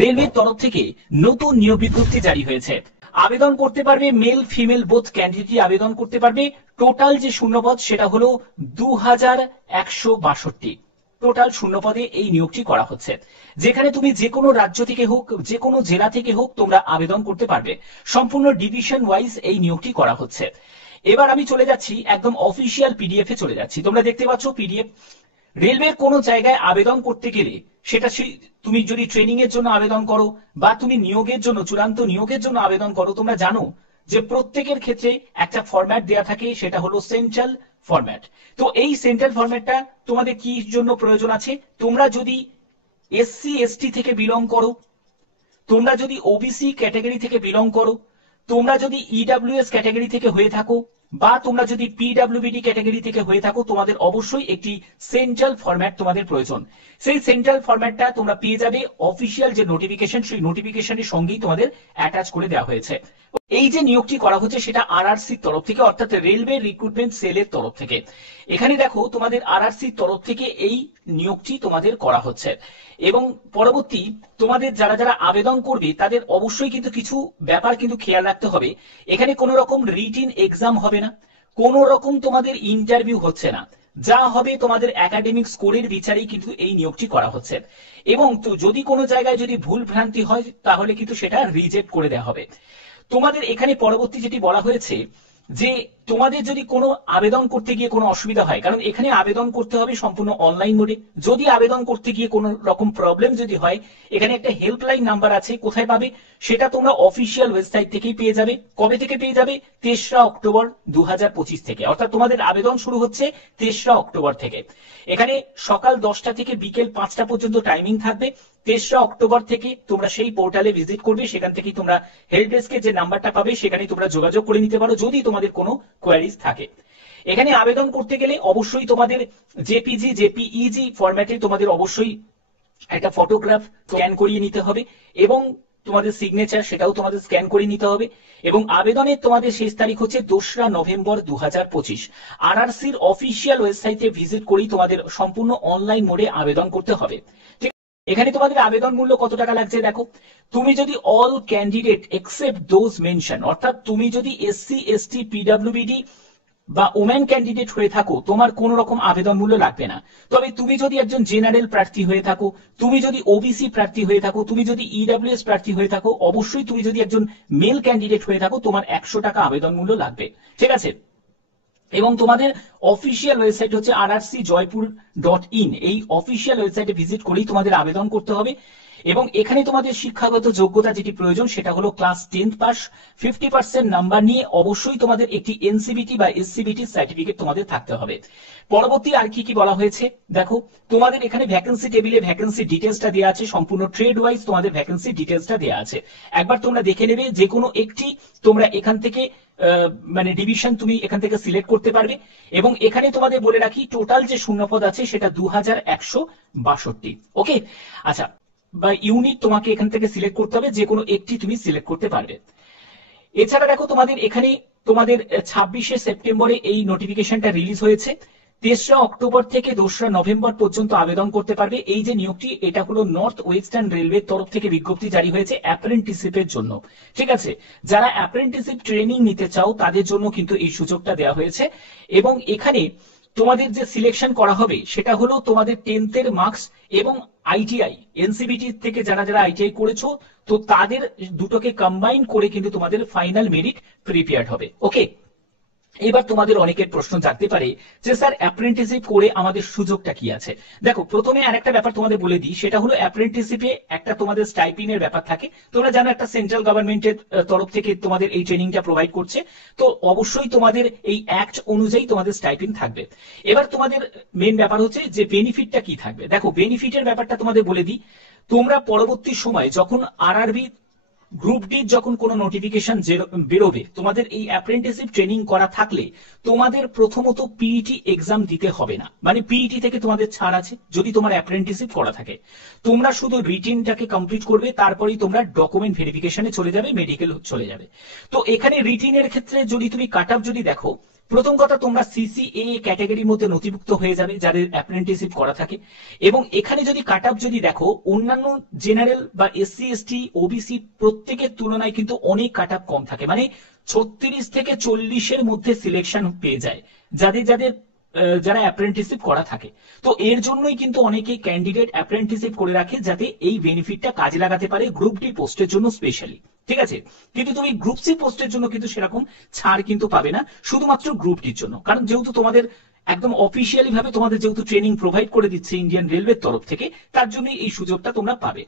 রেলওয়ের তরফ থেকে নতুন নিয়োগ বিজ্ঞপ্তি জারি হয়েছে। আবেদন করতে পারবে মেল ফিমেল বোথ ক্যান্ডিডেট আবেদন করতে পারবে। টোটাল যে শূন্যপদ সেটা হলো 2162। টোটাল শূন্যপদে এই নিয়োগটি করা হচ্ছে, যেখানে তুমি যে কোনো রাজ্য থেকে হোক, যে কোনো জেলা থেকে হোক, তোমরা আবেদন করতে পারবে। সম্পূর্ণ ডিভিশন ওয়াইজ এই নিয়োগটি করা হচ্ছে। এবার আমি চলে যাচ্ছি একদম অফিসিয়াল পিডিএফ এ চলে যাচ্ছি। তোমরা দেখতে পাচ্ছ পিডিএফ। রেলওয়ের কোনো জায়গায় আবেদন করতে গেলে, সেটা তুমি যদি ট্রেনিং এর জন্য আবেদন করো বা তুমি নিয়োগের জন্য, চূড়ান্ত নিয়োগের জন্য আবেদন করো, তোমরা জানো যে প্রত্যেকের ক্ষেত্রে একটা ফরম্যাট দেয়া থাকে, সেটা হলো সেন্ট্রাল ফরম্যাট। তো এই সেন্ট্রাল ফরম্যাটটা তোমাদের কি জন্য প্রয়োজন আছে? তোমরা যদি এসসি এসটি থেকে বিলং করো, তোমরা যদি ওবিসি ক্যাটাগরি থেকে বিলং করো, তোমরা যদি ইডব্লিউএস ক্যাটাগরি থেকে হয়ে থাকো, বা তোমরা যদি পিডব্লিউবিডি ক্যাটাগরি থেকে হয়ে থাকো, তোমাদের অবশ্যই একটি সেন্ট্রাল ফরম্যাট তোমাদের প্রয়োজন। সেই সেন্ট্রাল ফরম্যাটটা তোমরা পেয়ে যাবে অফিসিয়াল যে নোটিফিকেশন, সেই নোটিফিকেশনের সঙ্গেই তোমাদের অ্যাটাচ করে দেওয়া হয়েছে। এই যে নিয়োগটি করা হচ্ছে সেটা আরআরসির তরফ থেকে, অর্থাৎ রেলওয়ে রিক্রুটমেন্ট সেলের তরফ থেকে। এখানে দেখো তোমাদের আরআরসির তরফ থেকে এই নিয়োগটি তোমাদের করা হচ্ছে। এবং পরবর্তী তোমাদের যারা যারা আবেদন করবে তাদের অবশ্যই কিন্তু কিছু ব্যাপার কিন্তু খেয়াল রাখতে হবে। এখানে কোনো রকম রিটিন এক্সাম হবে না, কোনো রকম তোমাদের ইন্টারভিউ হচ্ছে না, যা হবে তোমাদের একাডেমিক স্কোরের বিচারেই কিন্তু এই নিয়োগটি করা হচ্ছে। এবং তো যদি কোনো জায়গায় যদি ভুল ভ্রান্তি হয় তাহলে কিন্তু সেটা রিজেক্ট করে দেওয়া হবে। তোমাদের এখানে পরবর্তী যেটি বলা হয়েছে যে তোমাদের যদি কোনো আবেদন করতে গিয়ে কোনো অসুবিধা হয়, কারণ এখানে আবেদন করতে হবে সম্পূর্ণ অনলাইন মোডে, যদি আবেদন করতে গিয়ে কোনো রকম প্রবলেম যদি হয়, এখানে একটা হেল্পলাইন নাম্বার আছে। কোথায় পাবে? সেটা তোমরা অফিসিয়াল ওয়েবসাইট থেকেই পেয়ে যাবে। কবে থেকে পেয়ে যাবে? 3রা অক্টোবর 2025 থেকে, অর্থাৎ তোমাদের আবেদন শুরু হচ্ছে 3রা অক্টোবর থেকে। এখানে সকাল 10টা থেকে বিকেল 5টা পর্যন্ত টাইমিং থাকবে। 3রা অক্টোবর থেকে তোমরা সেই পোর্টালে ভিজিট করবে, সেখান থেকেই তোমরা হেল্প ডেস্কে যে নাম্বারটা পাবে সেখানে তোমরা যোগাযোগ করে নিতে পারো যদি তোমাদের কোনো কোয়ারিজ থাকে। এখানে আবেদন করতে গেলে অবশ্যই তোমাদের জেপিজি জেপিইজি ফরম্যাটে তোমাদের অবশ্যই একটা ফটোগ্রাফ স্ক্যান করিয়ে নিতে হবে, এবং তোমাদের সিগনেচার সেটাও তোমাদের স্ক্যান করে নিতে হবে। এবং আবেদনের তোমাদের শেষ তারিখ হচ্ছে 2রা নভেম্বর 2025। আরআরসির অফিসিয়াল ওয়েবসাইটে ভিজিট করেই তোমাদের সম্পূর্ণ অনলাইন মোডে আবেদন করতে হবে। এখানে তোমাদের আবেদন মূল্য কত টাকা লাগছে দেখো। তুমি যদি all candidate except those mention, অর্থাৎ তুমি যদি এসসি এসটি পিডব্লিউবিডি বা ওমেন ক্যান্ডিডেট হয়ে থাকো, তোমার কোন রকম আবেদন মূল্য লাগবে না। তবে তুমি যদি একজন জেনারেল প্রার্থী হয়ে থাকো, তুমি যদি ওবিসি প্রার্থী হয়ে থাকো, তুমি যদি ইডব্লিউএস প্রার্থী হয়ে থাকো, অবশ্যই তুমি যদি একজন মেল ক্যান্ডিডেট হয়ে থাকো, তোমার 100 টাকা আবেদন মূল্য লাগবে। ঠিক আছে? এবং তোমাদের অফিসিয়াল ওয়েবসাইট হচ্ছে rrcjoypur.in। এই অফিসিয়াল ওয়েবসাইটে ভিজিট করেই তোমাদের আবেদন করতে হবে। এবং এখানে তোমাদের শিক্ষাগত যোগ্যতা যেটি প্রয়োজন সেটা হলো ক্লাস 10 পাস, 50% নাম্বার নিয়ে অবশ্যই তোমাদের একটি এনসিবিটি বা এসসিবিটি সার্টিফিকেট তোমাদের থাকতে হবে। পরবর্তী আর কি কি বলা হয়েছে দেখো, তোমাদের এখানে ভ্যাকেন্সি টেবিলে ভ্যাকেন্সি ডিটেলসটা দেওয়া আছে, সম্পূর্ণ ট্রেড ওয়াইজ তোমাদের ভ্যাকেন্সি ডিটেলসটা দেওয়া আছে। একবার তোমরা দেখে নেবে, যে কোনো একটি তোমরা এখান থেকে মানে ডিভিশন তুমি এখান থেকে সিলেক্ট করতে পারবে। এবং এখানে তোমাদের বলে রাখি টোটাল যে শূন্যপদ আছে সেটা 2162। ওকে, আচ্ছা, বা ইউনিট তোমাকে এখান থেকে সিলেক্ট করতে হবে, যে কোনো একটি তুমি সিলেক্ট করতে পারবে। এছাড়া দেখো তোমাদের এখানে তোমাদের 26শে সেপ্টেম্বরে এই নোটিফিকেশনটা রিলিজ হয়েছে। 3রা অক্টোবর থেকে 2রা নভেম্বর পর্যন্ত আবেদন করতে পারবে। এই যে নিয়োগটি, এটা হলো নর্থ ওয়েস্টার্ন রেলওয়ের তরফ থেকে বিজ্ঞপ্তি জারি হয়েছে অ্যাপ্রেন্টিসশিপের জন্য। ঠিক আছে? যারা অ্যাপ্রেন্টিসশিপ ট্রেনিং নিতে চাও তাদের জন্য কিন্তু এই সুযোগটা দেওয়া হয়েছে। এবং এখানে তোমাদের যে সিলেকশন করা হবে সেটা হলো তোমাদের 10th এর মার্কস এবং আইটিআই, এনসিবিটি থেকে যারা যারা আইটিআই করেছো, তো তাদের দুটোকে কম্বাইন করে কিন্তু তোমাদের ফাইনাল মেরিট প্রিপেয়ার্ড হবে। ওকে, এবার তোমাদের অনেকের প্রশ্ন জাগতে পারে যে স্যার অ্যাপ্রেন্টিসশিপ করে আমাদের সুযোগটা কি আছে। দেখো, প্রথমে আরেকটা ব্যাপার তোমাদের বলে দিই, সেটা হলো অ্যাপ্রেন্টিসশিপে একটা তোমাদের স্টাইপিনের ব্যাপার থাকে। তোমরা জানো একটা সেন্ট্রাল গভর্নমেন্টের তরফ থেকে তোমাদের এই ট্রেনিংটা প্রোভাইড করছে, তো অবশ্যই তোমাদের এই অ্যাক্ট অনুযায়ী তোমাদের স্টাইপিন থাকবে। এবার তোমাদের মেন ব্যাপার হচ্ছে যে বেনিফিটটা কি থাকবে। দেখো, বেনিফিটের ব্যাপারটা তোমাদের বলে দিই। তোমরা পরবর্তী সময় যখন আরআরবি গ্রুপ ডি যখন কোনো নোটিফিকেশন বেরোবে, তোমাদের এই অ্যাপ্রেন্টিসশিপ ট্রেনিং করা থাকলে তোমাদের প্রথমত পিইটি এক্সাম দিতে হবে না। মানে পিইটি থেকে তোমাদের ছাড় আছে যদি তোমার অ্যাপ্রেন্টিসশিপ করা থাকে। তোমরা শুধু রিটিনটাকে কমপ্লিট করবে, তারপরেই তোমরা ডকুমেন্ট ভেরিফিকেশনে চলে যাবে, মেডিকেল চলে যাবে। তো এখানে রিটিনের ক্ষেত্রে যদি তুমি কাট অফ যদি দেখো, প্রথম কথা, তোমরা সিসিএ ক্যাটাগরির মধ্যে নথিভুক্ত হয়ে যাবে যাদের অ্যাপ্রেন্টিসশিপ করা থাকে। এবং এখানে যদি কাট অফ যদি দেখো, অন্যান্য জেনারেল বা এসসি এসটি ওবিসি প্রত্যেকের তুলনায় কিন্তু অনেক কাট অফ কম থাকে, মানে 36 থেকে 40-এর মধ্যে সিলেকশন পেয়ে যায় যাদের যাদের যারা অ্যাপ্রেন্টিসশিপ করা থাকে। তো এর জন্যই কিন্তু অনেকে ক্যান্ডিডেট অ্যাপ্রেন্টিসশিপ করে রাখে যাতে এই বেনিফিটটা কাজে লাগাতে পারে গ্রুপ ডি পোস্টের জন্য স্পেশালি। ঠিক আছে, কিন্তু তুমি গ্রুপ সি পোস্টের জন্য কিন্তু সেরকম ছাড় কিন্তু পাবে না, শুধুমাত্র গ্রুপ ডির জন্য। কারণ যেহেতু তোমাদের একদম অফিসিয়ালি ভাবে তোমাদের যেহেতু ট্রেনিং প্রোভাইড করে দিচ্ছে ইন্ডিয়ান রেলওয়ের তরফ থেকে, তার জন্য এই সুযোগটা তোমরা পাবে।